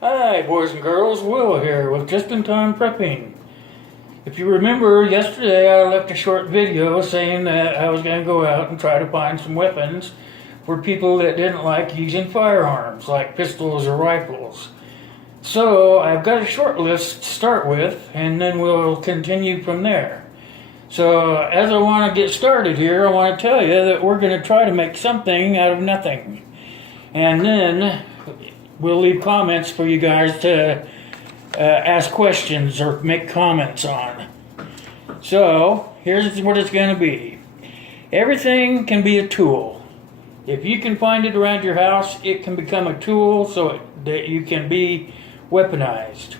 Hi, boys and girls. Will here with Just in Time Prepping. If you remember, yesterday I left a short video saying that I was going to go out and try to find some weapons for people that didn't like using firearms, like pistols or rifles. So I've got a short list to start with, and then we'll continue from there. So as I want to get started here, I want to tell you that we're going to try to make something out of nothing. And then we'll leave comments for you guys to ask questions or make comments on. So here's what it's going to be. Everything can be a tool. If you can find it around your house, it can become a tool so that you can be weaponized.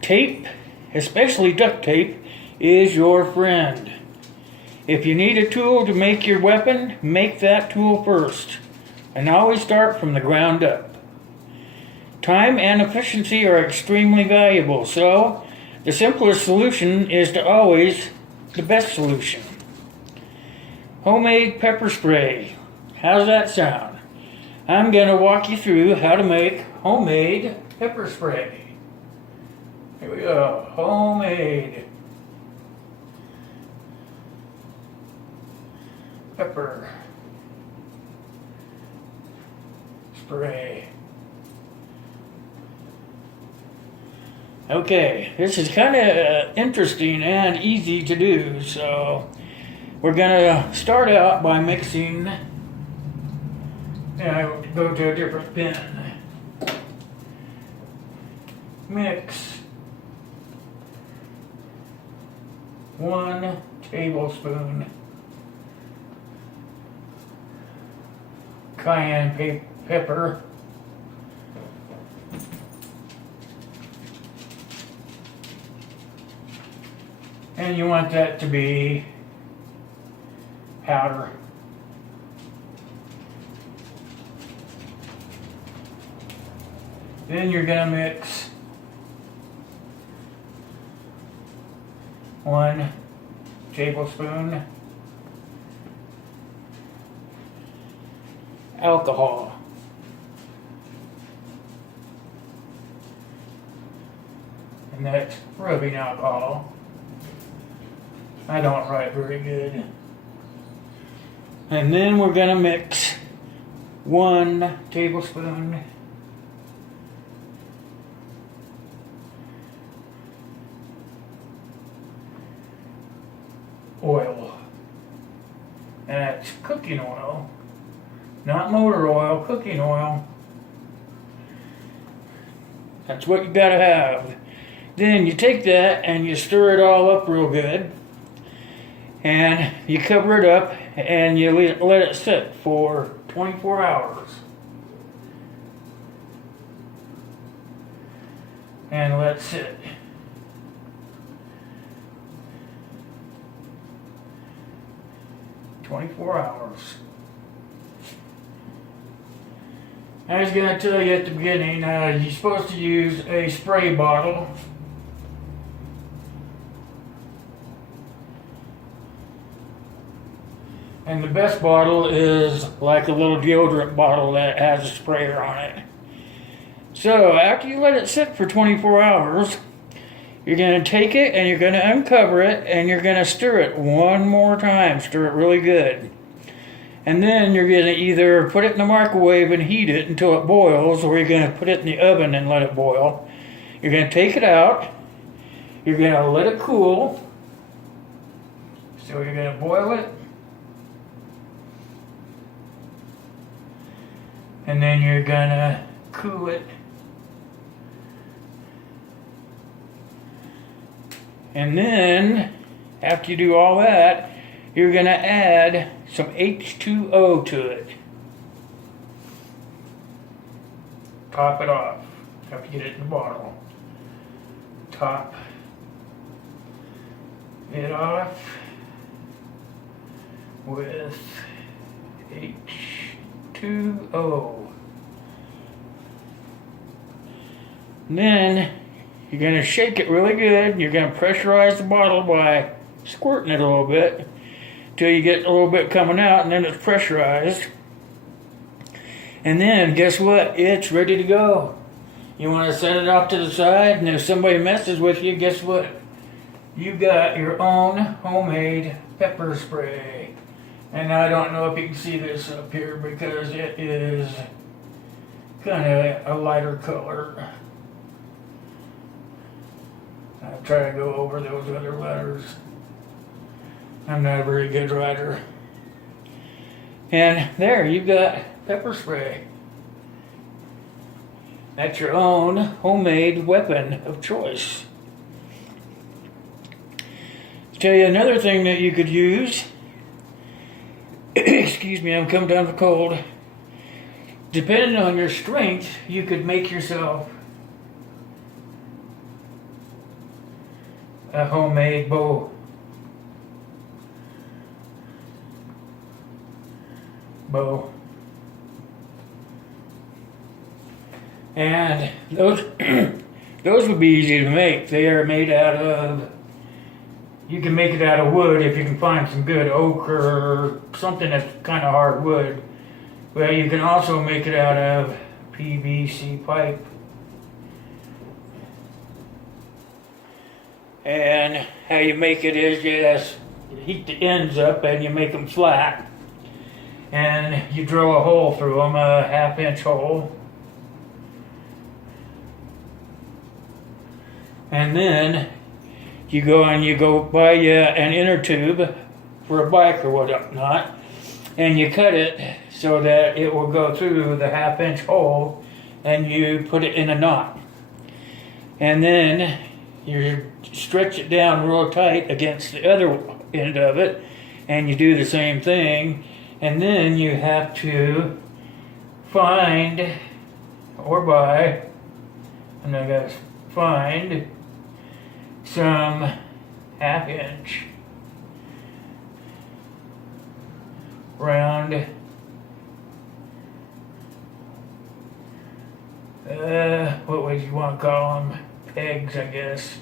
Tape, especially duct tape, is your friend. If you need a tool to make your weapon, make that tool first. And always start from the ground up. Time and efficiency are extremely valuable, so the simplest solution is to always the best solution. Homemade pepper spray. How's that sound? I'm going to walk you through how to make homemade pepper spray. Here we go. Homemade pepper spray. Okay, this is kind of interesting and easy to do, so we're gonna start out by mixing. Go to a different bin. Mix 1 tablespoon cayenne pepper, and you want that to be powder. Then you're going to mix 1 tablespoon alcohol. And that's rubbing alcohol. I don't write very good. And then we're going to mix 1 tablespoon oil. And that's cooking oil. Not motor oil, cooking oil. That's what you gotta have. Then you take that and you stir it all up real good. And you cover it up and you let it sit for 24 hours. And let it sit. $24. I was going to tell you at the beginning, you're supposed to use a spray bottle. And the best bottle is like a little deodorant bottle that has a sprayer on it. So after you let it sit for 24 hours, you're going to take it and you're going to uncover it and you're going to stir it one more time. Stir it really good. And then you're going to either put it in the microwave and heat it until it boils, or you're going to put it in the oven and let it boil. You're going to take it out. You're going to let it cool. So you're going to boil it. And then you're going to cool it. And then, after you do all that, you're going to add some H2O to it. Top it off after you get it in the bottle. Top it off with H2O. And then you're going to shake it really good. You're going to pressurize the bottle by squirting it a little bit till you get a little bit coming out, and then it's pressurized. And then guess what? It's ready to go. You want to set it off to the side, and if somebody messes with you, guess what? You got your own homemade pepper spray. And I don't know if you can see this up here because it is kind of a lighter color. I'll try to go over those other letters. I'm not a very good writer. And there, you've got pepper spray. That's your own homemade weapon of choice. I'll tell you another thing that you could use. Excuse me, I'm coming down with a cold. Depending on your strength, you could make yourself a homemade bow. And those those would be easy to make. They are made out of, you can make it out of wood if you can find some good oak or something that's kind of hard wood. Well, you can also make it out of PVC pipe. And how you make it is you just heat the ends up and you make them flat. And you drill a hole through them, a 1/2 inch hole. And then you go and you go buy you an inner tube for a bike or whatnot, and you cut it so that it will go through the 1/2 inch hole, and you put it in a knot. And then you stretch it down real tight against the other end of it, and you do the same thing. And then you have to find or buy, and I gotta find some 1/2 inch round what would you want to call them? Pegs, I guess.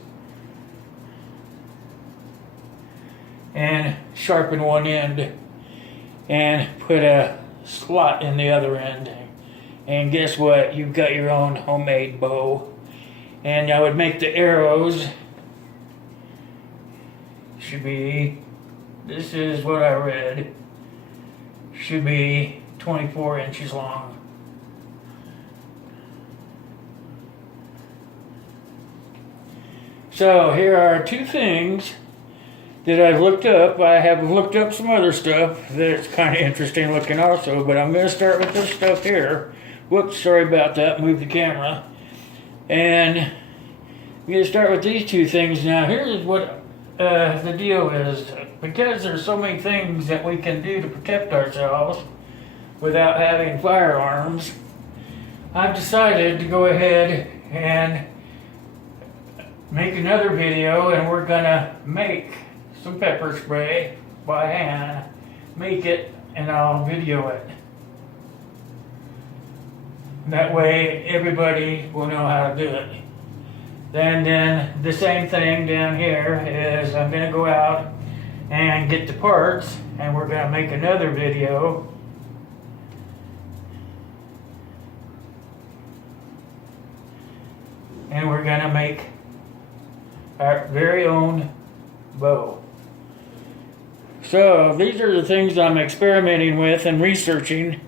And sharpen one end and put a slot in the other end. And guess what? You've got your own homemade bow. And I would make the arrows, should be, this is what I read, should be 24 inches long. So here are two things that I've looked up. I have looked up some other stuff that's kind of interesting looking also, but I'm going to start with this stuff here. Whoops, sorry about that, move the camera. And I'm going to start with these two things. Now here's what the deal is. Because there's so many things that we can do to protect ourselves without having firearms, I've decided to go ahead and make another video, and we're gonna make some pepper spray by hand, make it, and I'll video it. That way everybody will know how to do it. Then the same thing down here is I'm gonna go out and get the parts, and we're gonna make another video. And we're gonna make our very own bow. So these are the things I'm experimenting with and researching,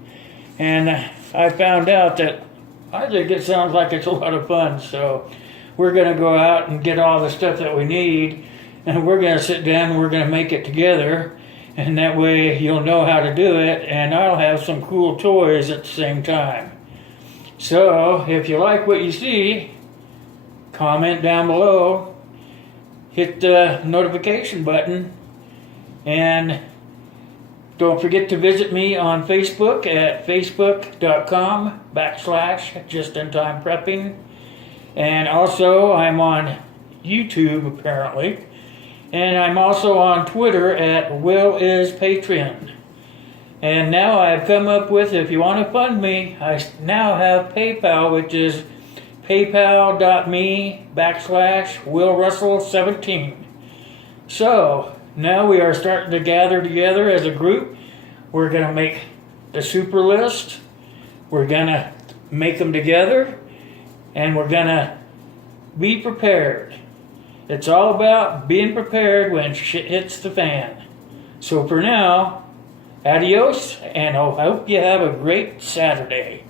and I found out that I think it sounds like it's a lot of fun. So we're going to go out and get all the stuff that we need, and we're going to sit down and we're going to make it together, and that way you'll know how to do it, and I'll have some cool toys at the same time. So if you like what you see, comment down below, hit the notification button, and don't forget to visit me on Facebook at facebook.com/justintimeprepping. And also I'm on YouTube apparently. And I'm also on Twitter at WillIsPatreon. And now I've come up with, if you want to fund me, I now have PayPal, which is paypal.me/WillRussell17. So now we are starting to gather together as a group. We're going to make the super list. We're gonna make them together, and we're gonna be prepared. It's all about being prepared when shit hits the fan. So for now, adios, and I hope you have a great Saturday.